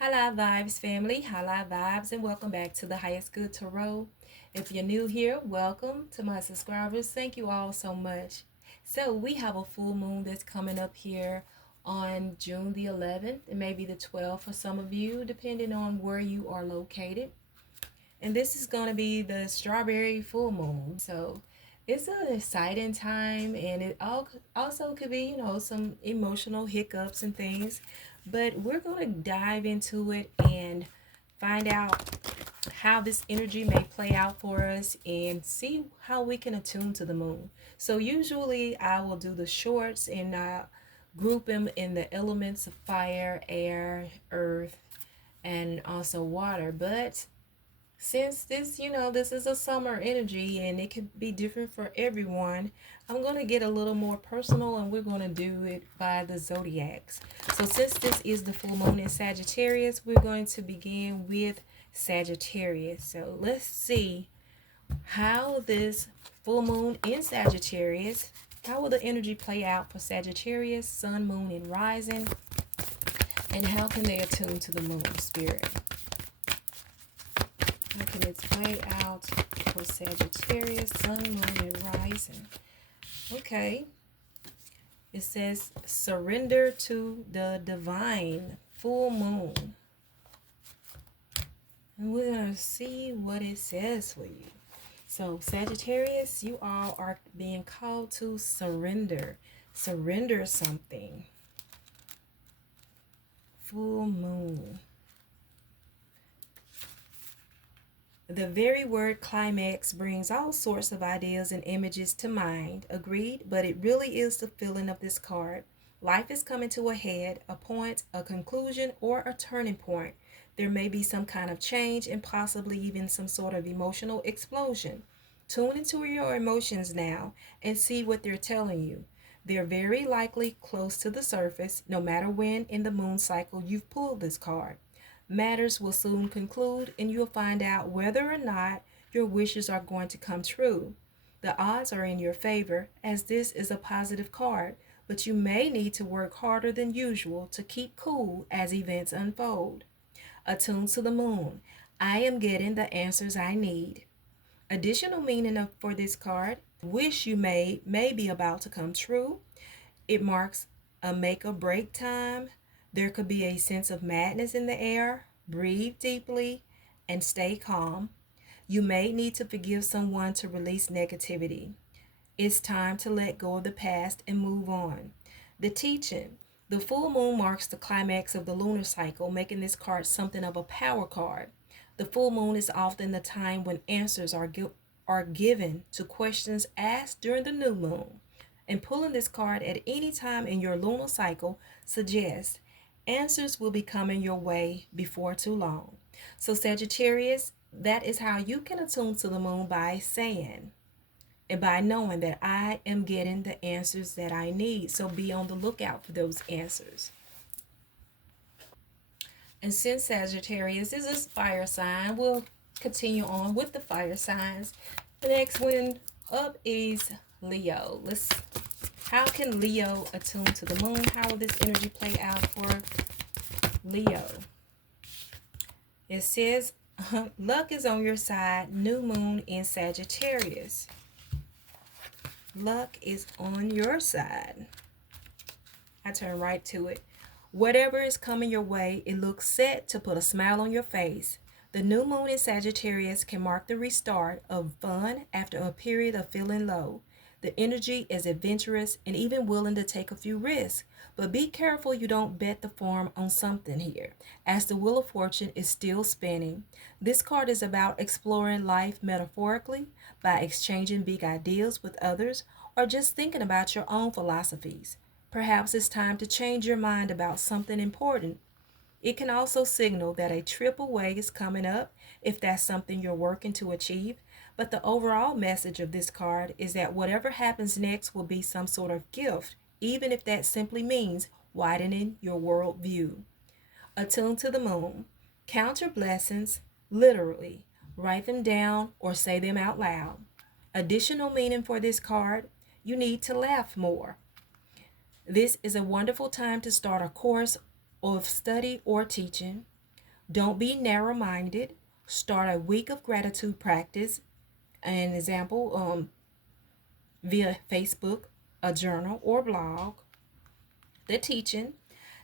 Hi Vibes family, hi Vibes, and welcome back to the Highest Good Tarot. If you're new here, welcome to my subscribers. Thank you all so much. So we have a full moon that's coming up here on June the 11th. It may be the 12th for some of you, depending on where you are located. And this is going to be the strawberry full moon. So it's an exciting time, and it also could be, some emotional hiccups and things. But we're going to dive into it and find out how this energy may play out for us and see how we can attune to the moon. So usually I will do the shorts and group them in the elements of fire, air, earth, and also water. But since this is a summer energy and it can be different for everyone, I'm going to get a little more personal and we're going to do it by the zodiacs. So since this is the full moon in Sagittarius, we're going to begin with Sagittarius. So let's see how this full moon in Sagittarius, how will the energy play out for Sagittarius, sun, moon, and rising, and how can they attune to the moon spirit? How can it play out for Sagittarius, sun, moon, and rising? Okay. It says surrender to the divine full moon. And we're going to see what it says for you. So Sagittarius, you all are being called to surrender. Surrender something. Full moon. The very word climax brings all sorts of ideas and images to mind, agreed, but it really is the feeling of this card. Life is coming to a head, a point, a conclusion, or a turning point. There may be some kind of change and possibly even some sort of emotional explosion. Tune into your emotions now and see what they're telling you. They're very likely close to the surface, no matter when in the moon cycle you've pulled this card. Matters will soon conclude and you'll find out whether or not your wishes are going to come true. The odds are in your favor as this is a positive card, but you may need to work harder than usual to keep cool as events unfold. Attuned to the moon. I am getting the answers I need. Additional meaning for this card, wish you made may be about to come true. It marks a make or break time. There could be a sense of madness in the air. Breathe deeply and stay calm. You may need to forgive someone to release negativity. It's time to let go of the past and move on. The teaching. The full moon marks the climax of the lunar cycle, making this card something of a power card. The full moon is often the time when answers are given to questions asked during the new moon. And pulling this card at any time in your lunar cycle suggests answers will be coming your way before too long. So, Sagittarius, that is how you can attune to the moon by saying and by knowing that I am getting the answers that I need. So, be on the lookout for those answers. And since Sagittarius is a fire sign, we'll continue on with the fire signs. The next one up is Leo. How can Leo attune to the moon? How will this energy play out for Leo? It says, luck is on your side, new moon in Sagittarius. Luck is on your side. I turn right to it. Whatever is coming your way, it looks set to put a smile on your face. The new moon in Sagittarius can mark the restart of fun after a period of feeling low. The energy is adventurous and even willing to take a few risks, but be careful you don't bet the farm on something here, as the Wheel of Fortune is still spinning. This card is about exploring life metaphorically by exchanging big ideas with others or just thinking about your own philosophies. Perhaps it's time to change your mind about something important. It can also signal that a trip away is coming up if that's something you're working to achieve. But the overall message of this card is that whatever happens next will be some sort of gift, even if that simply means widening your worldview. Attune to the moon. Count your blessings, literally. Write them down or say them out loud. Additional meaning for this card, you need to laugh more. This is a wonderful time to start a course of study or teaching. Don't be narrow-minded. Start a week of gratitude practice. An example, via Facebook, a journal, or blog. The teaching.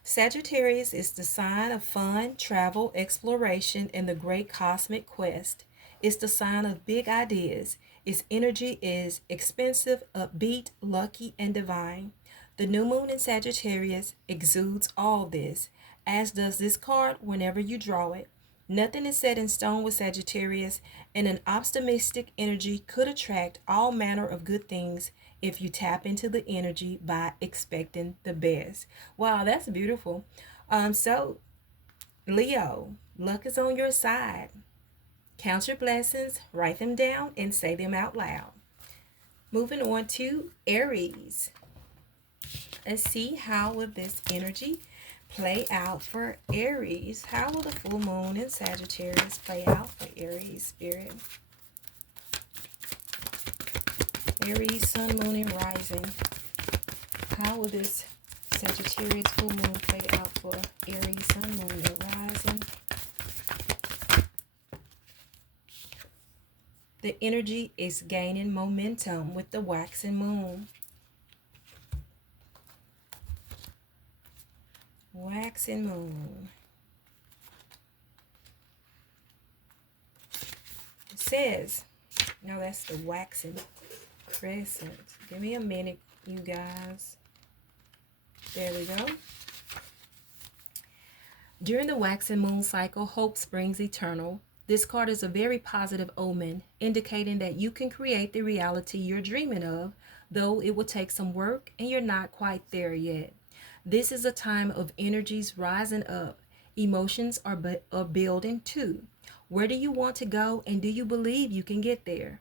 Sagittarius is the sign of fun, travel, exploration, and the great cosmic quest. It's the sign of big ideas. Its energy is expensive, upbeat, lucky, and divine. The new moon in Sagittarius exudes all this, as does this card whenever you draw it. Nothing is set in stone with Sagittarius, and an optimistic energy could attract all manner of good things if you tap into the energy by expecting the best. Wow, that's beautiful. So Leo, luck is on your side. Count your blessings, write them down, and say them out loud. Moving on to Aries. Let's see how will this energy play out for Aries. How will the full moon in Sagittarius play out for Aries spirit? Aries, sun, moon, and rising. How will this Sagittarius full moon play out for Aries, sun, moon, and rising? The energy is gaining momentum with the waxing moon. Waxing moon. It says, no, that's the waxing crescent. Give me a minute, you guys. There we go. During the waxing moon cycle, hope springs eternal. This card is a very positive omen, indicating that you can create the reality you're dreaming of, though it will take some work and you're not quite there yet. This is a time of energies rising up. Emotions are building too. Where do you want to go, and do you believe you can get there?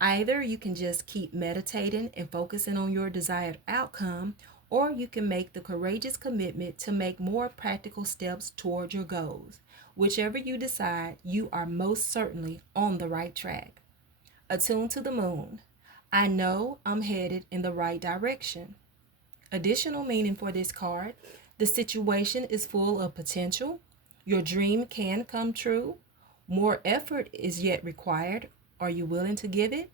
Either you can just keep meditating and focusing on your desired outcome, or you can make the courageous commitment to make more practical steps toward your goals. Whichever you decide, you are most certainly on the right track. Attune to the moon. I know I'm headed in the right direction. Additional meaning for this card: the situation is full of potential. Your dream can come true. More effort is yet required. Are you willing to give it?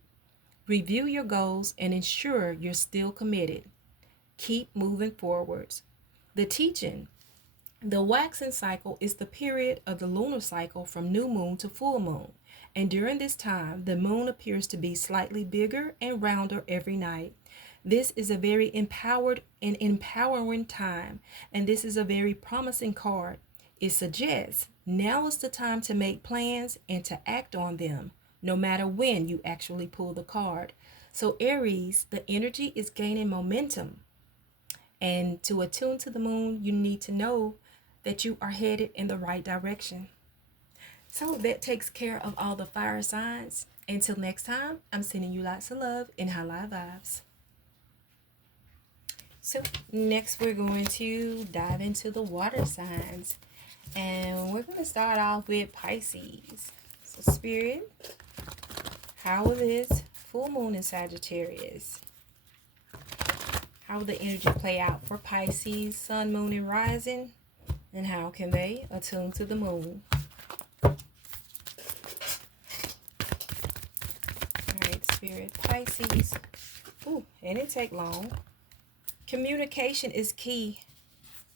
Review your goals and ensure you're still committed. Keep moving forwards. The teaching. The waxing cycle is the period of the lunar cycle from new moon to full moon. And during this time, the moon appears to be slightly bigger and rounder every night. This is a very empowered and empowering time, and this is a very promising card. It suggests now is the time to make plans and to act on them, no matter when you actually pull the card. So Aries, the energy is gaining momentum. And to attune to the moon, you need to know that you are headed in the right direction. So that takes care of all the fire signs. Until next time, I'm sending you lots of love and high live vibes. So next we're going to dive into the water signs. And we're going to start off with Pisces. So Spirit, how will this full moon in Sagittarius? How will the energy play out for Pisces, sun, moon, and rising? And how can they attune to the moon? Alright, Spirit, Pisces. Ooh, and it take long. Communication is key.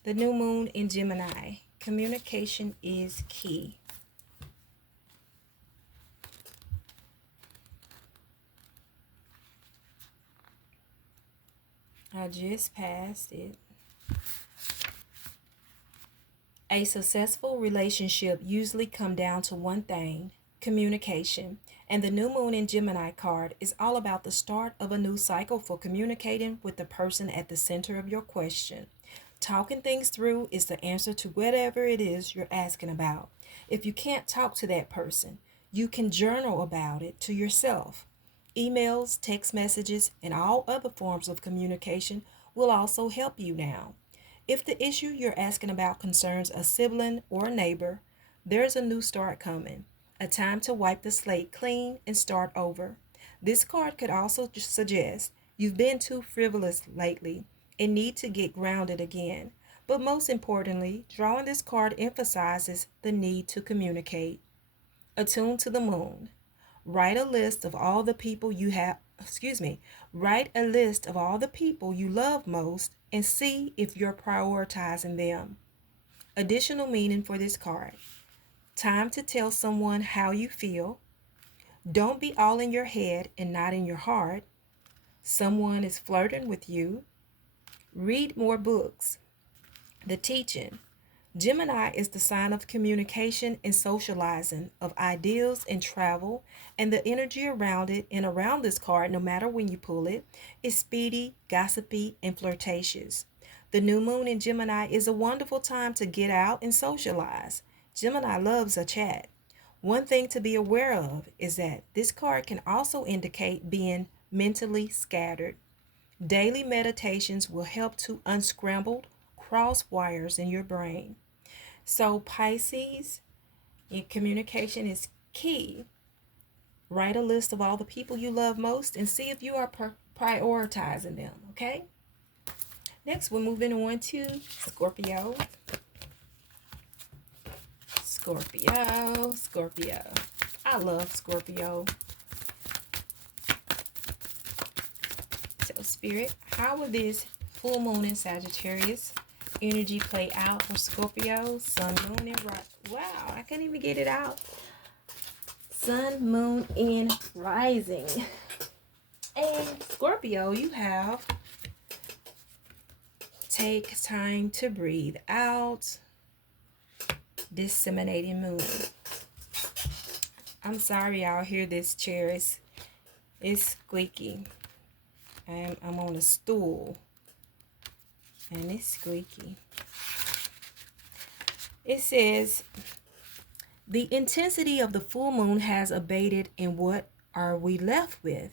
The new moon in Gemini. Communication is key. I just passed it. A successful relationship usually comes down to one thing: communication. And the new moon in Gemini card is all about the start of a new cycle for communicating with the person at the center of your question. Talking things through is the answer to whatever it is you're asking about. If you can't talk to that person, you can journal about it to yourself. Emails, text messages, and all other forms of communication will also help you now. If the issue you're asking about concerns a sibling or a neighbor, there's a new start coming. A time to wipe the slate clean and start over. This card could also suggest you've been too frivolous lately and need to get grounded again. But most importantly, drawing this card emphasizes the need to communicate. Attune to the moon. Write a list of all the people you have, write a list of all the people you love most and see if you're prioritizing them. Additional meaning for this card. Time to tell someone how you feel. Don't be all in your head and not in your heart. Someone is flirting with you. Read more books. The teaching. Gemini is the sign of communication and socializing, of ideals and travel, and the energy around it and around this card, no matter when you pull it, is speedy, gossipy, and flirtatious. The new moon in Gemini is a wonderful time to get out and socialize. Gemini loves a chat. One thing to be aware of is that this card can also indicate being mentally scattered. Daily meditations will help to unscramble cross wires in your brain. So, Pisces, your communication is key. Write a list of all the people you love most and see if you are prioritizing them, okay? Next, we're moving on to Scorpio. Scorpio. I love Scorpio. So, Spirit, how will this full moon in Sagittarius energy play out for Scorpio, Sun, Moon, and Rising? Wow, I can't even get it out. Sun, Moon, and Rising. And Scorpio, you have take time to breathe out. Disseminating moon. I'm sorry y'all hear this chair. It's squeaky. I'm on a stool. And it's squeaky. It says, the intensity of the full moon has abated, and what are we left with?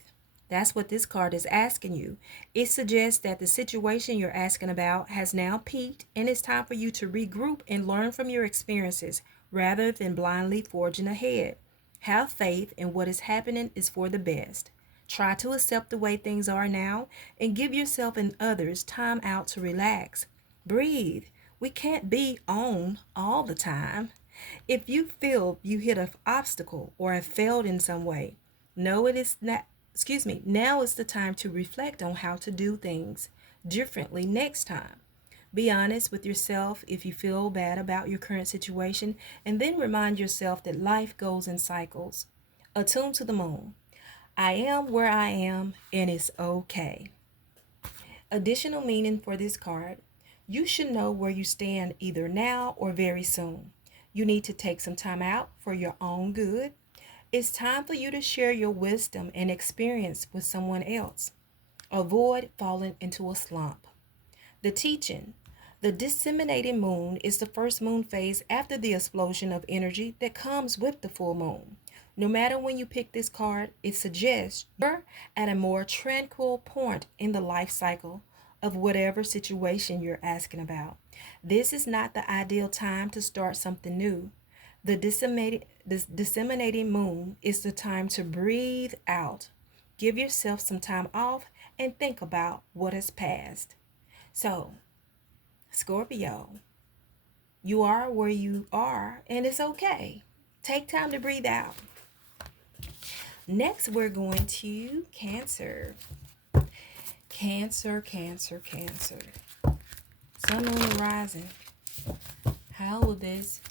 That's what this card is asking you. It suggests that the situation you're asking about has now peaked, and it's time for you to regroup and learn from your experiences rather than blindly forging ahead. Have faith in what is happening is for the best. Try to accept the way things are now and give yourself and others time out to relax. Breathe. We can't be on all the time. If you feel you hit an obstacle or have failed in some way, know it is not, now is the time to reflect on how to do things differently next time. Be honest with yourself if you feel bad about your current situation, and then remind yourself that life goes in cycles. Attune to the moon. I am where I am, and it's okay. Additional meaning for this card. You should know where you stand either now or very soon. You need to take some time out for your own good. It's time for you to share your wisdom and experience with someone else. Avoid falling into a slump. The teaching. The disseminating moon is the first moon phase after the explosion of energy that comes with the full moon. No matter when you pick this card, it suggests you're at a more tranquil point in the life cycle of whatever situation you're asking about. This is not the ideal time to start something new. The disseminating moon is the time to breathe out. Give yourself some time off and think about what has passed. So, Scorpio, you are where you are, and it's okay. Take time to breathe out. Next, we're going to Cancer. Cancer. Sun, Moon, and Rising. How will this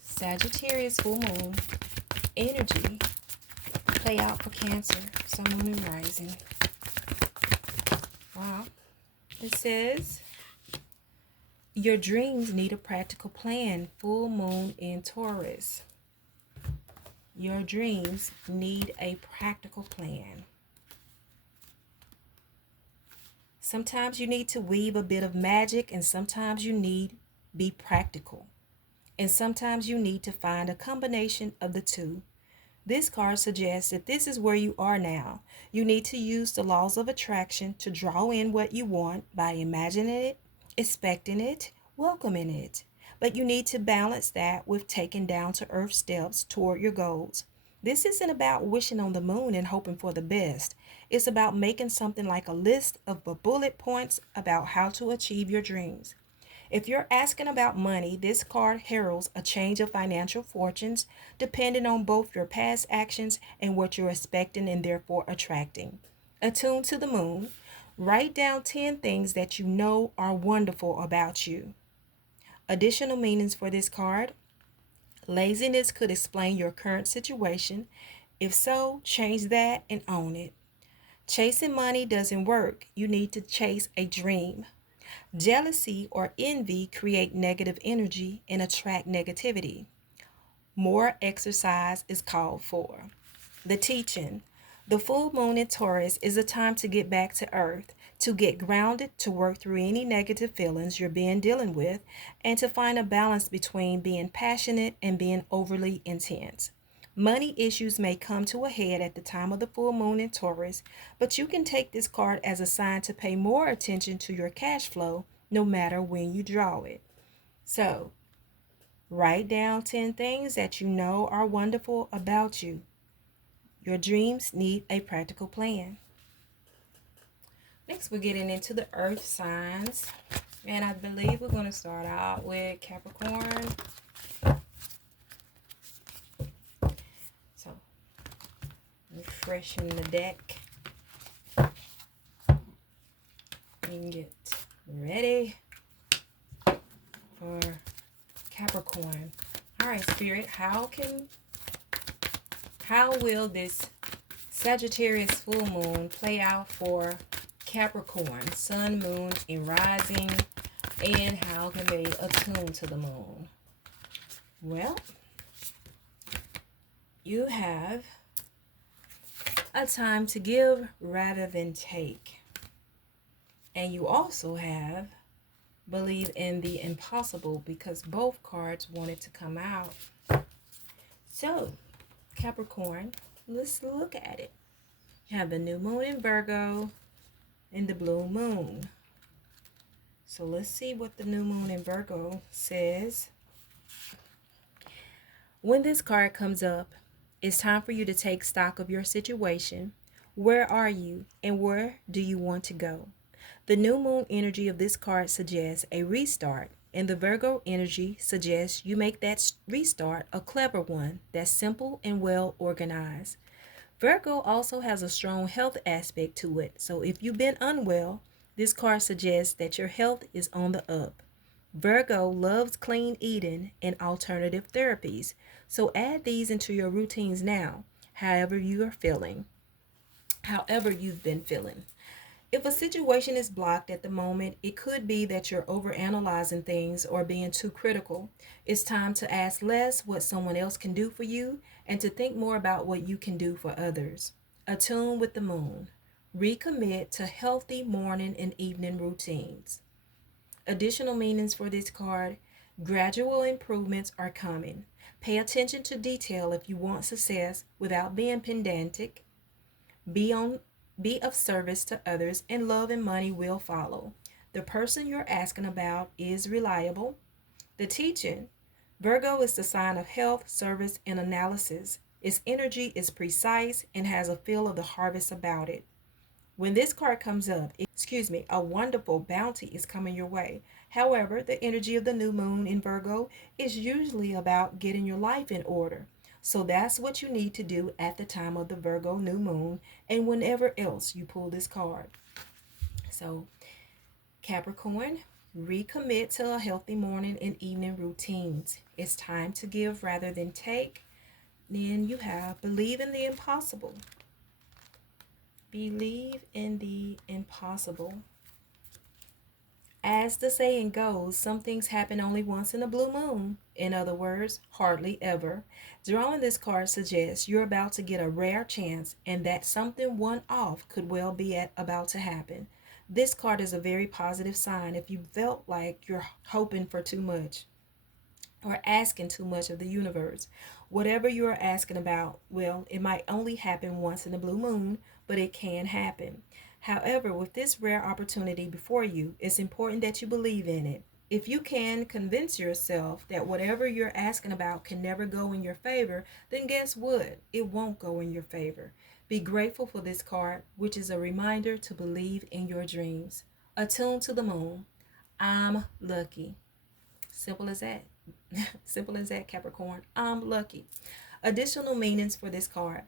Sagittarius Full Moon energy play out for Cancer, Sun, Moon, and Rising? Wow. It says, your dreams need a practical plan. Full Moon in Taurus. Your dreams need a practical plan. Sometimes you need to weave a bit of magic, and sometimes you need be practical. And sometimes you need to find a combination of the two. This card suggests that this is where you are now. You need to use the laws of attraction to draw in what you want by imagining it, expecting it, welcoming it. But you need to balance that with taking down to earth steps toward your goals. This isn't about wishing on the moon and hoping for the best. It's about making something like a list of bullet points about how to achieve your dreams. If you're asking about money, this card heralds a change of financial fortunes depending on both your past actions and what you're expecting and therefore attracting. Attune to the moon. Write down 10 things that you know are wonderful about you. Additional meanings for this card. Laziness could explain your current situation. If so, change that and own it. Chasing money doesn't work. You need to chase a dream. Jealousy or envy create negative energy and attract negativity. More exercise is called for. The teaching. The full moon in Taurus is a time to get back to earth, to get grounded, to work through any negative feelings you're dealing with, and to find a balance between being passionate and being overly intense. Money issues may come to a head at the time of the full moon in Taurus, but you can take this card as a sign to pay more attention to your cash flow no matter when you draw it. So, write down 10 things that you know are wonderful about you. Your dreams need a practical plan. Next, we're getting into the earth signs. And I believe we're going to start out with Capricorn. So, refreshing the deck. And get ready for Capricorn. All right, Spirit, how will this Sagittarius full moon play out for Capricorn, sun, moon, and rising, and how can they attune to the moon? Well, you have a time to give rather than take. And you also have believe in the impossible, because both cards wanted to come out. So, Capricorn, let's look at it. You have the new moon in Virgo and the blue moon. So let's see what the new moon in Virgo says. When this card comes up, it's time for you to take stock of your situation. Where are you and where do you want to go? The new moon energy of this card suggests a restart, and the Virgo energy suggests you make that restart a clever one that's simple and well organized. Virgo also has a strong health aspect to it, so if you've been unwell, this card suggests that your health is on the up. Virgo loves clean eating and alternative therapies, so add these into your routines now, however you've been feeling. If a situation is blocked at the moment, it could be that you're overanalyzing things or being too critical. It's time to ask less what someone else can do for you and to think more about what you can do for others. Attune with the moon. Recommit to healthy morning and evening routines. Additional meanings for this card. Gradual improvements are coming. Pay attention to detail if you want success without being pedantic. Be of service to others, and love and money will follow. The person you're asking about is reliable. The teaching. Virgo is the sign of health, service, and analysis. Its energy is precise and has a feel of the harvest about it. When this card comes up, a wonderful bounty is coming your way. However, the energy of the new moon in Virgo is usually about getting your life in order. So that's what you need to do at the time of the Virgo new moon and whenever else you pull this card. So, Capricorn, recommit to a healthy morning and evening routines. It's time to give rather than take. Then you have believe in the impossible. Believe in the impossible. As the saying goes, some things happen only once in a blue moon. In other words, hardly ever. Drawing this card suggests you're about to get a rare chance and that something one-off could well be about to happen. This card is a very positive sign if you felt like you're hoping for too much or asking too much of the universe. Whatever you're asking about, well, it might only happen once in a blue moon, but it can happen. However, with this rare opportunity before you, it's important that you believe in it. If you can convince yourself that whatever you're asking about can never go in your favor, then guess what? It won't go in your favor. Be grateful for this card, which is a reminder to believe in your dreams. Attune to the moon. I'm lucky. Simple as that. Simple as that, Capricorn. I'm lucky. Additional meanings for this card.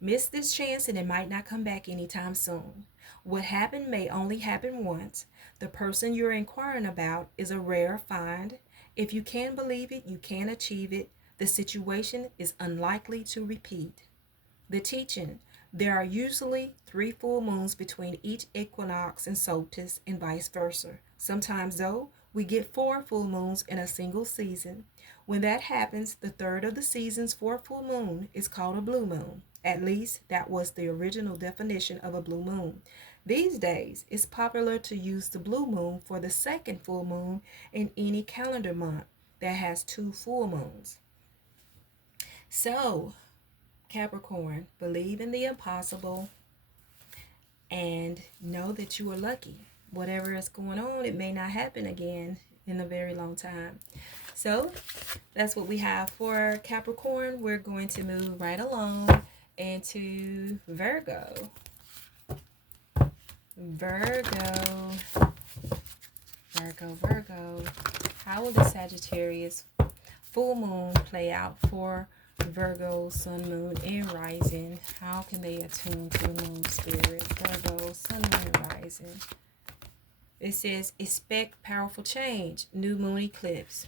Miss this chance and it might not come back anytime soon. What happened may only happen once. The person you're inquiring about is a rare find. If you can believe it, you can achieve it. The situation is unlikely to repeat. The teaching. There are usually 3 full moons between each equinox and solstice and vice versa. Sometimes, though, we get 4 full moons in a single season. When that happens, the third of the season's 4 full moon is called a blue moon. At least, that was the original definition of a blue moon. These days, it's popular to use the blue moon for the second full moon in any calendar month that has 2 full moons. So, Capricorn, believe in the impossible and know that you are lucky. Whatever is going on, it may not happen again in a very long time. So that's what we have for Capricorn. We're going to move right along into Virgo. Virgo. How will the Sagittarius full moon play out for Virgo, sun, moon, and rising? How can they attune to the moon spirit? Virgo, sun, moon, and rising. It says, expect powerful change. New moon eclipse.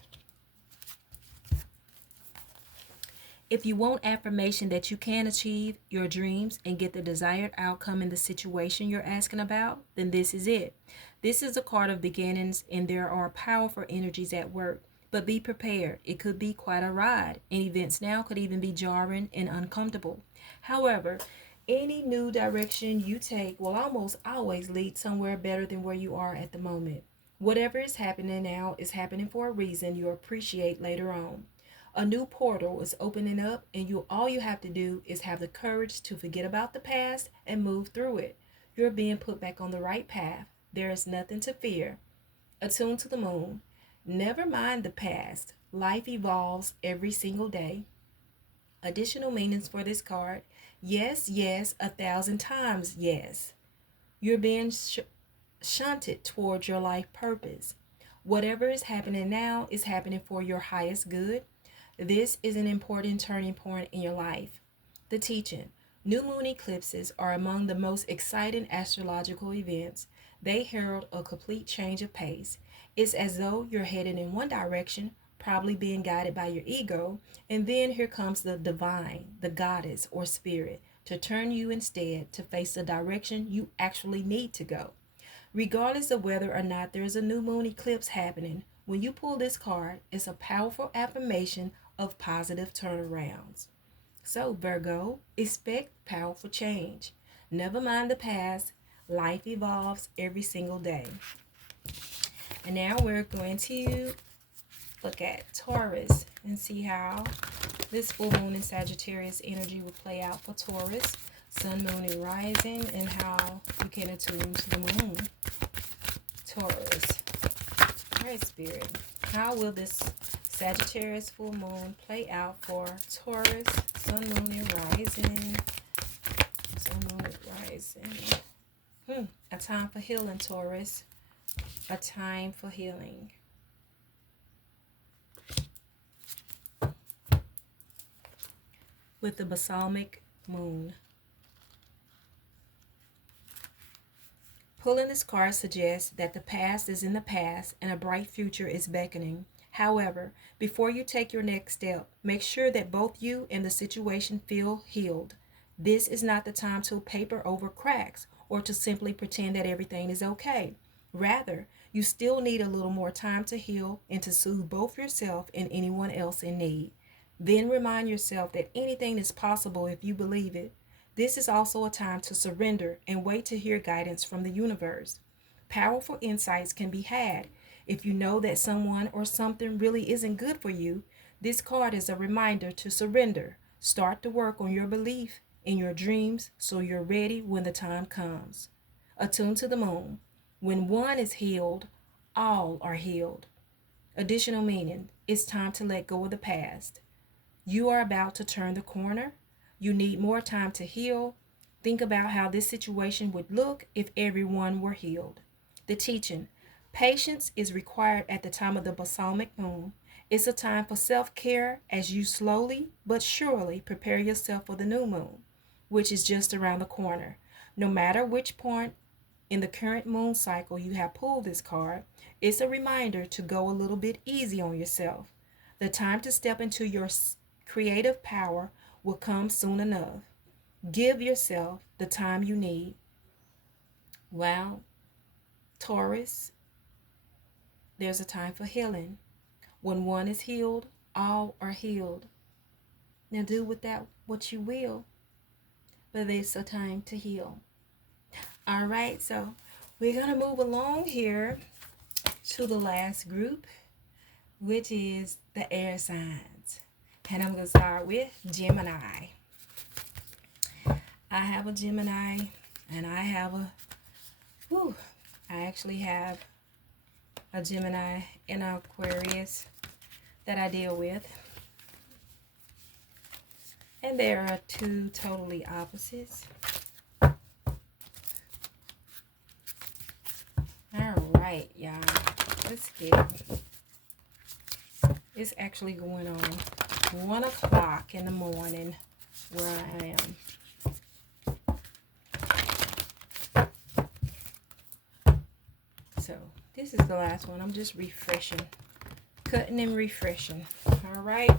If you want affirmation that you can achieve your dreams and get the desired outcome in the situation you're asking about, then this is it. This is a card of beginnings, and there are powerful energies at work. But be prepared. It could be quite a ride, and events now could even be jarring and uncomfortable. However, any new direction you take will almost always lead somewhere better than where you are at the moment. Whatever is happening now is happening for a reason you'll appreciate later on. A new portal is opening up, and all you have to do is have the courage to forget about the past and move through it. You're being put back on the right path. There is nothing to fear. Attune to the moon. Never mind the past. Life evolves every single day. Additional meanings for this card. Yes, yes, 1,000 times yes. You're being shunted towards your life purpose. Whatever is happening now is happening for your highest good. This is an important turning point in your life. The teaching. New moon eclipses are among the most exciting astrological events. They herald a complete change of pace. It's as though you're headed in one direction, probably being guided by your ego, and then here comes the divine, the goddess or spirit, to turn you instead to face the direction you actually need to go. Regardless of whether or not there is a new moon eclipse happening, when you pull this card, it's a powerful affirmation of positive turnarounds. So, Virgo, expect powerful change. Never mind the past. Life evolves every single day. And now we're going to look at Taurus and see how this full moon in Sagittarius energy will play out for Taurus, sun, moon, and rising, and how you can attune to the moon. Taurus. All right, Spirit. How will this Sagittarius full moon play out for Taurus, sun, moon, and rising? Sun, moon, and rising. A time for healing, Taurus. A time for healing. With the balsamic moon. Pulling this card suggests that the past is in the past and a bright future is beckoning. However, before you take your next step, make sure that both you and the situation feel healed. This is not the time to paper over cracks or to simply pretend that everything is okay. Rather, you still need a little more time to heal and to soothe both yourself and anyone else in need. Then remind yourself that anything is possible if you believe it. This is also a time to surrender and wait to hear guidance from the universe. Powerful insights can be had. If you know that someone or something really isn't good for you, this card is a reminder to surrender. Start to work on your belief in your dreams so you're ready when the time comes. Attune to the moon. When one is healed, all are healed. Additional meaning, it's time to let go of the past. You are about to turn the corner. You need more time to heal. Think about how this situation would look if everyone were healed. The teaching, Patience is required at the time of the balsamic moon. It's a time for self-care as you slowly but surely prepare yourself for the new moon, which is just around the corner. No matter which point in the current moon cycle you have pulled this card, it's a reminder to go a little bit easy on yourself. The time to step into your creative power will come soon enough. Give yourself the time you need. Well, Taurus, there's a time for healing. When one is healed, all are healed. Now do with that what you will, but there's a time to heal. All right, so we're going to move along here to the last group, which is the air signs. And I'm going to start with Gemini. I have a Gemini, and I actually have a Gemini and an Aquarius that I deal with. And there are two totally opposites. All right, y'all. Let's get it. It's actually going on 1 o'clock in the morning where I am. So this is the last one. I'm just refreshing, cutting and refreshing. All right.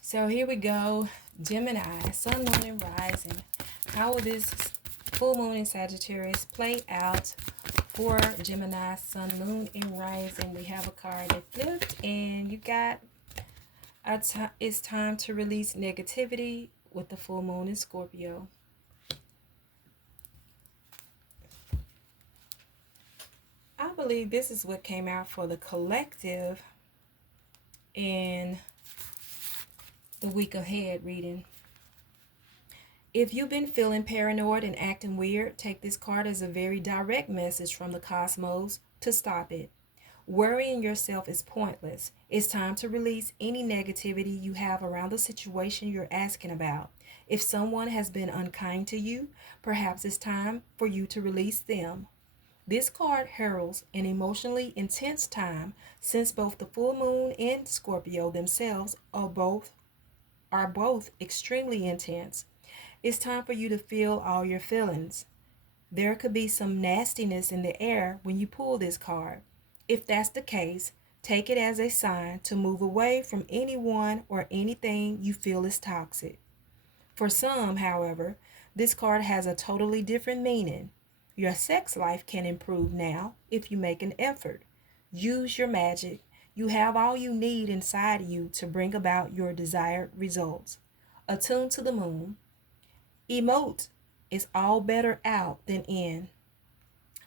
So here we go. Gemini, Sun, Moon, and Rising. How will this full moon in Sagittarius play out for Gemini, Sun, Moon, and Rising? We have a card that flipped, and you got it's time to release negativity with the full moon in Scorpio. I believe this is what came out for the collective in the week ahead reading. If you've been feeling paranoid and acting weird, take this card as a very direct message from the cosmos to stop it. Worrying yourself is pointless. It's time to release any negativity you have around the situation you're asking about. If someone has been unkind to you, perhaps it's time for you to release them. This card heralds an emotionally intense time since both the full moon and Scorpio themselves are both extremely intense. It's time for you to feel all your feelings. There could be some nastiness in the air when you pull this card. If that's the case, take it as a sign to move away from anyone or anything you feel is toxic. For some, however, this card has a totally different meaning. Your sex life can improve now if you make an effort. Use your magic. You have all you need inside you to bring about your desired results. Attune to the moon. Emote is all better out than in.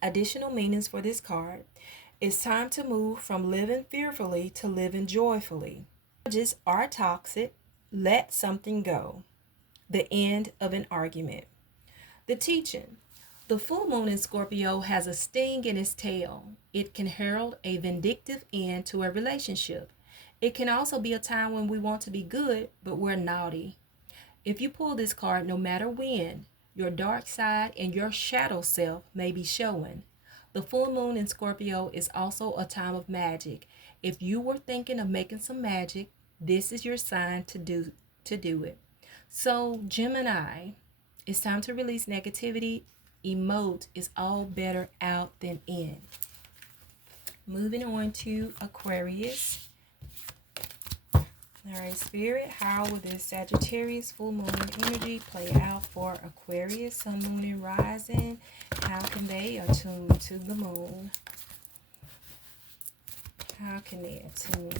Additional meanings for this card. It's time to move from living fearfully to living joyfully. Marriages are toxic. Let something go. The end of an argument. The teaching. The full moon in Scorpio has a sting in its tail. It can herald a vindictive end to a relationship. It can also be a time when we want to be good, but we're naughty. If you pull this card, no matter when, your dark side and your shadow self may be showing. The full moon in Scorpio is also a time of magic. If you were thinking of making some magic, this is your sign to do it. So, Gemini, it's time to release negativity. Emote is all better out than in. Moving on to Aquarius. All right, Spirit, how will this Sagittarius full moon energy play out for Aquarius, Sun, Moon, and Rising? How can they attune to the moon? How can they attune?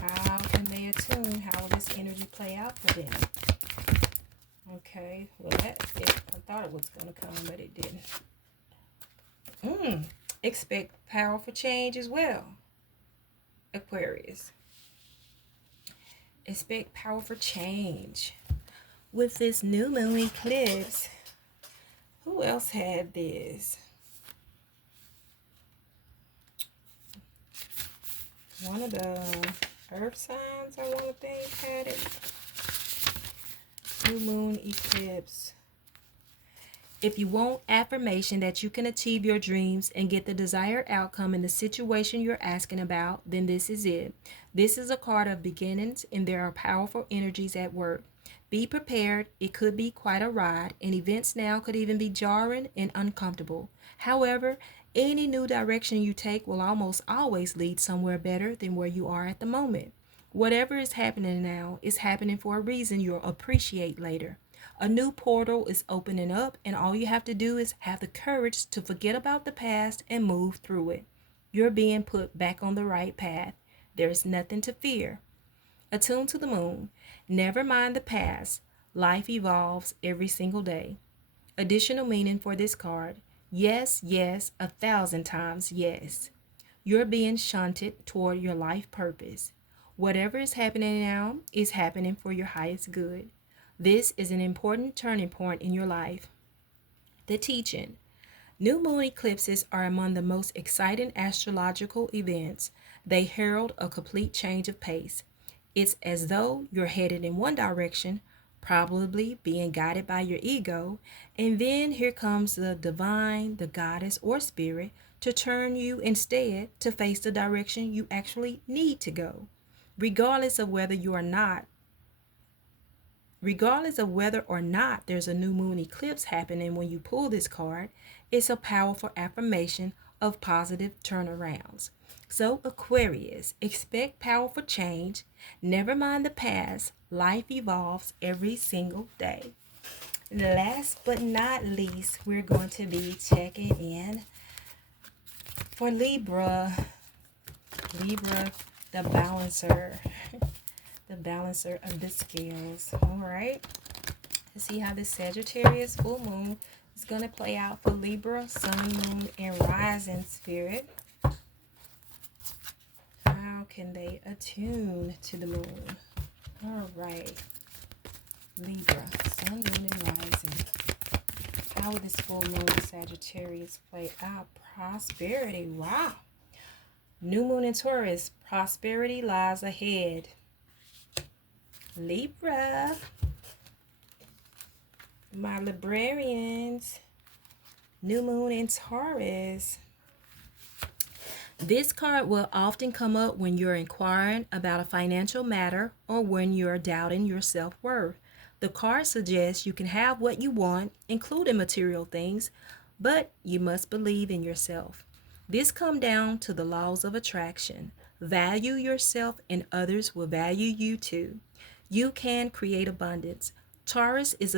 How can they attune? How will this energy play out for them? Okay, well, I thought it was going to come, but it didn't. Expect powerful change as well, Aquarius. Expect powerful change. With this new moon eclipse, who else had this? One of the earth signs, I want to think, had it. New moon eclipse. If you want affirmation that you can achieve your dreams and get the desired outcome in the situation you're asking about, then this is it. This is a card of beginnings, and there are powerful energies at work. Be prepared. It could be quite a ride, and events now could even be jarring and uncomfortable. However, any new direction you take will almost always lead somewhere better than where you are at the moment. Whatever is happening now is happening for a reason you'll appreciate later. A new portal is opening up, and all you have to do is have the courage to forget about the past and move through it. You're being put back on the right path. There is nothing to fear. Attune to the moon. Never mind the past. Life evolves every single day. Additional meaning for this card: yes, yes, 1,000 times yes. You're being shunted toward your life purpose. Whatever is happening now is happening for your highest good. This is an important turning point in your life. The teaching: new moon eclipses are among the most exciting astrological events. They herald a complete change of pace. It's as though you're headed in one direction, probably being guided by your ego, and then here comes the divine, the goddess, or spirit to turn you instead to face the direction you actually need to go. Regardless of whether you are not Regardless of whether or not there's a new moon eclipse happening when you pull this card, it's a powerful affirmation of positive turnarounds. So, Aquarius, expect powerful change. Never mind the past. Life evolves every single day. Last but not least, we're going to be checking in for Libra. Libra, the balancer. The balancer of the scales. All right. Let's see how this Sagittarius full moon is going to play out for Libra, sun, moon, and rising spirit. How can they attune to the moon? All right. Libra, sun, moon, and rising. How will this full moon Sagittarius play out? Prosperity. Wow. New moon in Taurus. Prosperity lies ahead. Libra, my librarians, new moon in Taurus. This card will often come up when you're inquiring about a financial matter or when you're doubting your self-worth. The card suggests you can have what you want, including material things, but you must believe in yourself. This comes down to the laws of attraction. Value yourself and others will value you too. You can create abundance. Taurus is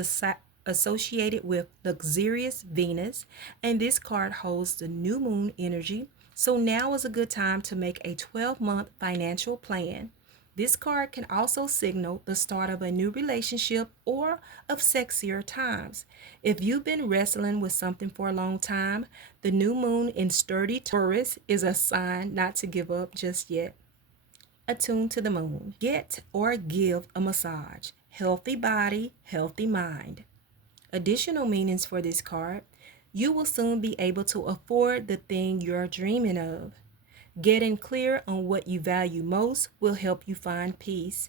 associated with luxurious Venus, and this card holds the new moon energy. So now is a good time to make a 12-month financial plan. This card can also signal the start of a new relationship or of sexier times. If you've been wrestling with something for a long time, the new moon in sturdy Taurus is a sign not to give up just yet. Attune to the moon. Get or give a massage. Healthy body, healthy mind. Additional meanings for this card: you will soon be able to afford the thing you're dreaming of. Getting clear on what you value most will help you find peace.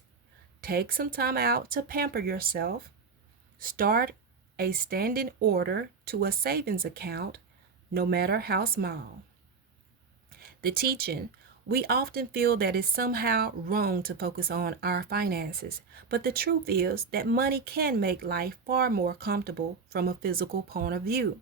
Take some time out to pamper yourself. Start a standing order to a savings account, no matter how small. The teaching: we often feel that it's somehow wrong to focus on our finances, but the truth is that money can make life far more comfortable from a physical point of view.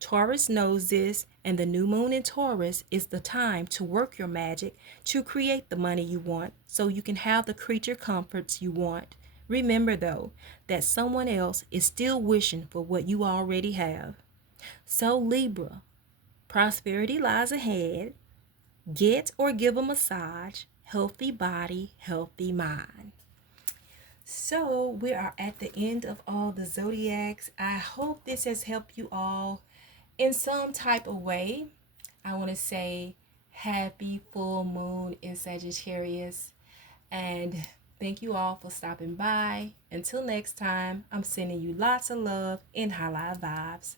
Taurus knows this, and the new moon in Taurus is the time to work your magic to create the money you want so you can have the creature comforts you want. Remember, though, that someone else is still wishing for what you already have. So, Libra, prosperity lies ahead. Get or give a massage. Healthy body, healthy mind. So we are at the end of all the zodiacs. I hope this has helped you all in some type of way. I want to say happy full moon in Sagittarius, and thank you all for stopping by. Until next time, I'm sending you lots of love and high vibes.